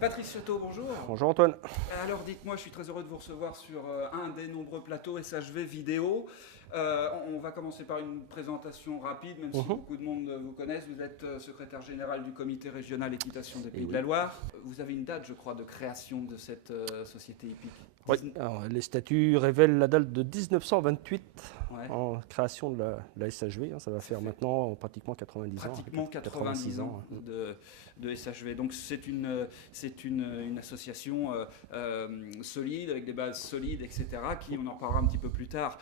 Patrice Cioteau, bonjour. Bonjour Antoine. Alors dites-moi, je suis très heureux de vous recevoir sur un des nombreux plateaux SHV vidéo. On va commencer par une présentation rapide, même si beaucoup de monde vous connaissent. Vous êtes secrétaire général du comité régional équitation des Pays de la Loire. Vous avez une date, je crois, de création de cette société hippique. Oui, alors, les statuts révèlent la date de 1928 en création de la SHV. Ça va faire maintenant pratiquement 90 ans. Pratiquement 90 ans de SHV. Donc c'est une association solide, avec des bases solides, etc., qui, on en reparlera un petit peu plus tard,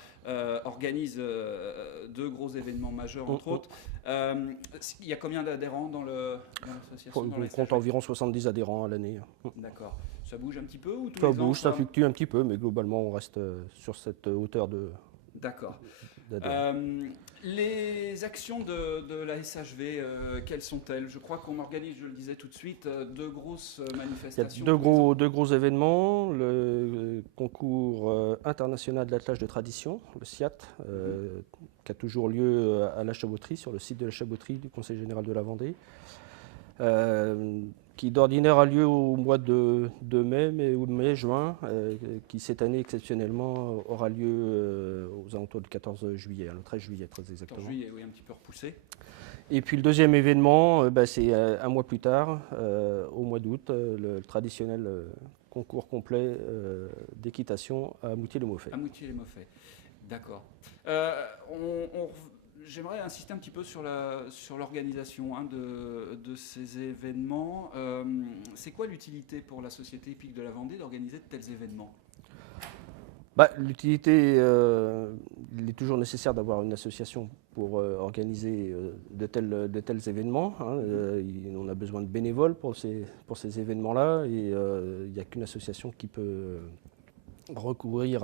organise deux gros événements majeurs, entre autres. Il y a combien d'adhérents dans l'association? On compte environ 70 adhérents à l'année. D'accord. Ça bouge un petit peu ou tous Ça les ans, bouge, ça fluctue un petit peu, mais globalement, on reste sur cette hauteur de... D'accord. Les actions de la SHV, quelles sont-elles? Je crois qu'on organise, je le disais tout de suite, deux grosses manifestations. Il y a deux gros événements. Le concours international de l'attelage de tradition, le SIAT, qui a toujours lieu à la Chavoterie, sur le site de la Chavoterie du Conseil général de la Vendée. Qui d'ordinaire a lieu au mois de mai-juin, qui cette année exceptionnellement aura lieu aux alentours du 14 juillet, le 13 juillet très exactement. 14 juillet, oui, un petit peu repoussé. Et puis le deuxième événement, c'est un mois plus tard, au mois d'août, le traditionnel concours complet d'équitation à Moutier-les-Mauffais. À Moutier-les-Mauffais, d'accord. J'aimerais insister un petit peu sur l'organisation de ces événements. C'est quoi l'utilité pour la Société hippique de la Vendée d'organiser de tels événements? L'utilité, il est toujours nécessaire d'avoir une association pour organiser de tels événements. On a besoin de bénévoles pour ces événements-là, et il n'y a qu'une association qui peut recourir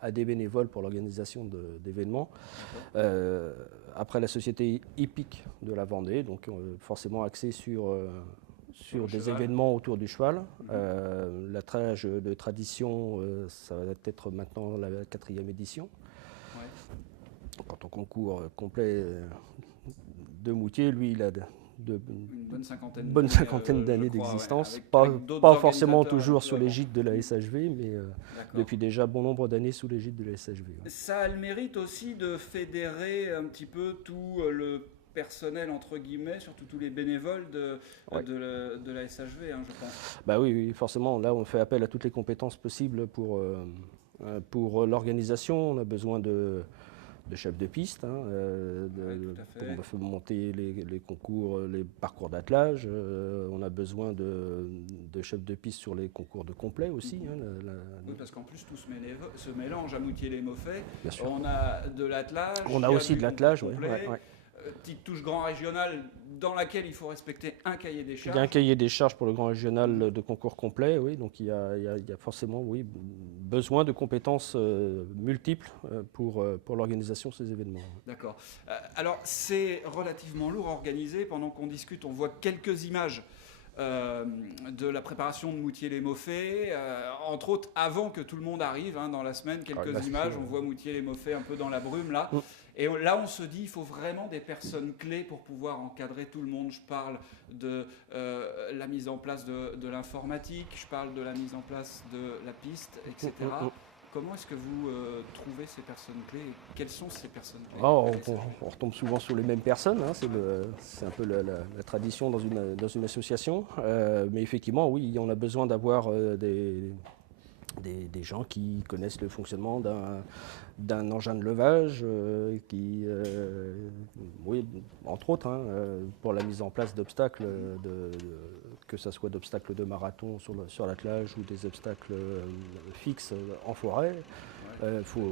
à des bénévoles pour l'organisation d'événements. Après, la société hippique de la Vendée, donc forcément axée sur des événements autour du cheval. L'attelage de tradition, ça va être maintenant la 4e édition. Quant au concours complet de Moutier, lui, il a une bonne cinquantaine d'années d'existence, pas forcément toujours sous l'égide de la SHV, mais depuis déjà bon nombre d'années sous l'égide de la SHV. Ça a le mérite aussi de fédérer un petit peu tout le personnel, entre guillemets, surtout tous les bénévoles de la SHV, je pense. Oui, forcément, là on fait appel à toutes les compétences possibles pour l'organisation. On a besoin de chefs de piste, pour monter les concours, les parcours d'attelage. On a besoin de chefs de piste sur les concours de complet aussi. Oui, parce qu'en plus tout se mélange à Moutier-les-Mauffais. On a de l'attelage. On a aussi de l'attelage, oui. Petite touche grand régional dans laquelle il faut respecter un cahier des charges. Il y a un cahier des charges pour le grand régional de concours complet, oui. Donc il y a forcément besoin de compétences multiples pour l'organisation de ces événements. D'accord. Alors c'est relativement lourd à organiser. Pendant qu'on discute, on voit quelques images de la préparation de Moutier-les-Mauffais, entre autres avant que tout le monde arrive dans la semaine, quelques images, on voit Moutier-les-Mauffais un peu dans la brume là. Et là on se dit il faut vraiment des personnes clés pour pouvoir encadrer tout le monde. Je parle de la mise en place de l'informatique, je parle de la mise en place de la piste, etc. Comment est-ce que vous trouvez ces personnes clés et quelles sont ces personnes clés? On retombe souvent sur les mêmes personnes, c'est un peu la tradition dans une association. Mais effectivement, oui, on a besoin d'avoir des gens qui connaissent le fonctionnement d'un engin de levage, entre autres, pour la mise en place d'obstacles, que ce soit d'obstacles de marathon sur l'attelage ou des obstacles fixes en forêt. Faut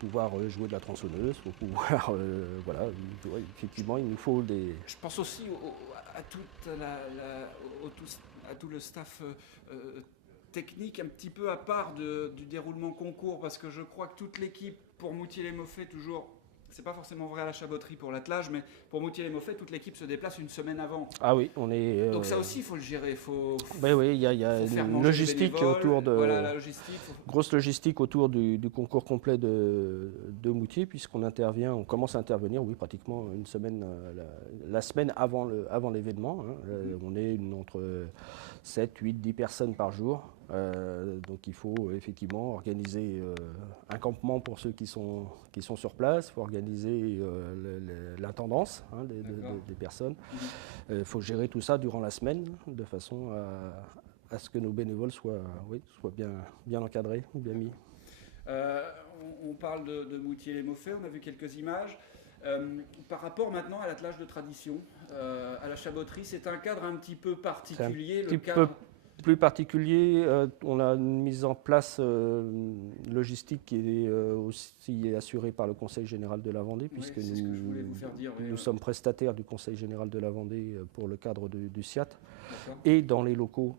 pouvoir jouer de la tronçonneuse, faut pouvoir, effectivement, il nous faut des... Je pense aussi à tout le staff technique un petit peu à part du déroulement concours, parce que je crois que toute l'équipe pour Moutier-les-Mauffais toujours c'est pas forcément vrai à la Chaboterie pour l'attelage, mais pour Moutier-les-Maufais, toute l'équipe se déplace une semaine avant. Ah oui, on est... Donc ça aussi, il faut le gérer. Ben oui, il y a faut faire une manger les logistique bénévoles. autour de... Voilà, la logistique. Grosse logistique autour du concours complet de Moutier, puisqu'on intervient, on commence à intervenir, oui, pratiquement une semaine, la semaine avant l'événement. On est entre 7, 8, 10 personnes par jour. Donc il faut effectivement organiser un campement pour ceux qui sont sur place, il faut organiser l'intendance des personnes. Il faut gérer tout ça durant la semaine de façon à ce que nos bénévoles soient bien encadrés, bien mis. On parle de Moutier-les-Maufais, on a vu quelques images. Par rapport maintenant à l'attelage de tradition, à la Chaboterie, c'est un cadre un petit peu particulier. Plus particulier, on a une mise en place logistique qui est aussi assurée par le Conseil général de la Vendée, puisque nous sommes prestataires du Conseil général de la Vendée pour le cadre du SIAT, et dans les locaux,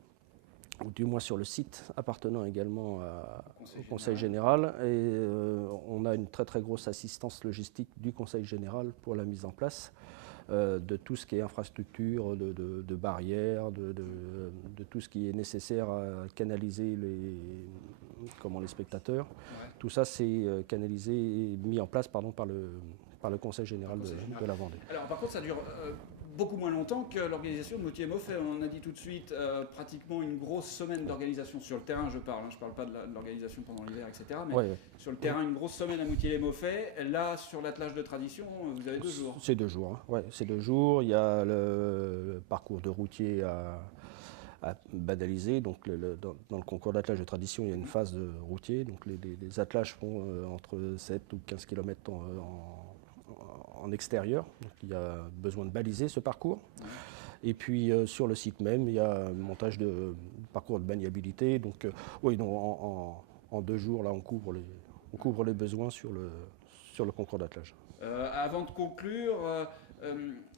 ou du moins sur le site appartenant également au Conseil général. Et on a une très très grosse assistance logistique du Conseil général pour la mise en place de tout ce qui est infrastructure, de barrières, de tout ce qui est nécessaire à canaliser les spectateurs. Ouais. Tout ça, c'est canalisé et mis en place par le Conseil général de la Vendée. Alors par contre, ça dure beaucoup moins longtemps que l'organisation de Moutier-les-Maufais. On a dit tout de suite, pratiquement une grosse semaine d'organisation sur le terrain, je parle pas de l'organisation pendant l'hiver, etc. Mais sur le terrain, une grosse semaine à Moutier-les-Maufais. Là, sur l'attelage de tradition, vous avez 2 jours. C'est 2 jours, hein. Ouais, c'est 2 jours. Il y a le parcours de routier à banaliser. Donc dans le concours d'attelage de tradition, il y a une phase de routier. Donc les attelages font entre 7 ou 15 km en extérieur, donc il y a besoin de baliser ce parcours. Et puis sur le site même, il y a un montage de parcours de baignabilité. Donc en 2 jours, là, on couvre les besoins sur le concours d'attelage. Avant de conclure,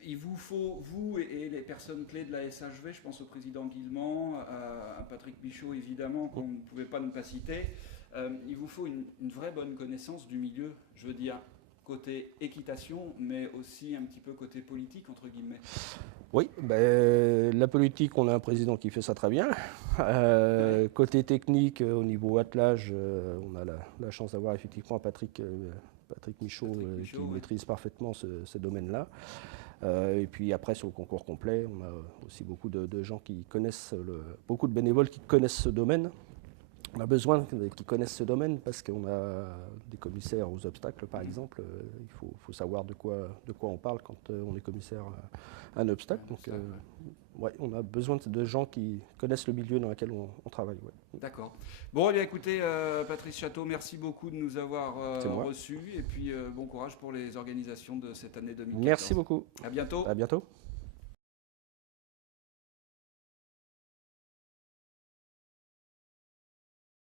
il vous faut, vous et les personnes clés de la SHV, je pense au président Guillemant, à Patrick Michaud évidemment, qu'on ne pouvait pas ne pas citer, il vous faut une vraie bonne connaissance du milieu, je veux dire, côté équitation, mais aussi un petit peu côté politique, entre guillemets. Oui, la politique, on a un président qui fait ça très bien. Côté technique, au niveau attelage, on a la chance d'avoir effectivement Patrick Michaud, qui maîtrise parfaitement ce domaine-là. Et puis après, sur le concours complet, on a aussi beaucoup de gens qui connaissent, beaucoup de bénévoles qui connaissent ce domaine. On a besoin qu'ils connaissent ce domaine parce qu'on a des commissaires aux obstacles, par exemple. Il faut savoir de quoi on parle quand on est commissaire à un obstacle. Donc, on a besoin de gens qui connaissent le milieu dans lequel on travaille. Ouais. D'accord. Bon, eh bien, écoutez, Patrice Château, merci beaucoup de nous avoir reçus. Et puis, bon courage pour les organisations de cette année 2014. Merci beaucoup. À bientôt. À bientôt.